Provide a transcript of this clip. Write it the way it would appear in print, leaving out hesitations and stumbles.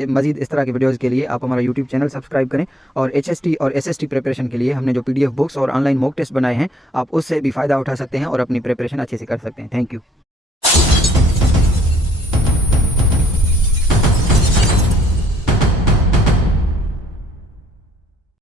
मज़ीद इस तरह के वीडियोज़ के लिए आप हमारा यूट्यूब चैनल सब्सक्राइब करें। और HST और SST प्रिपरेशन के लिए हमने जो PDF बुक्स और ऑनलाइन मॉक टेस्ट बनाए हैं, आप उससे भी फ़ायदा उठा सकते हैं और अपनी प्रिपरेशन अच्छे से कर सकते हैं। Thank you.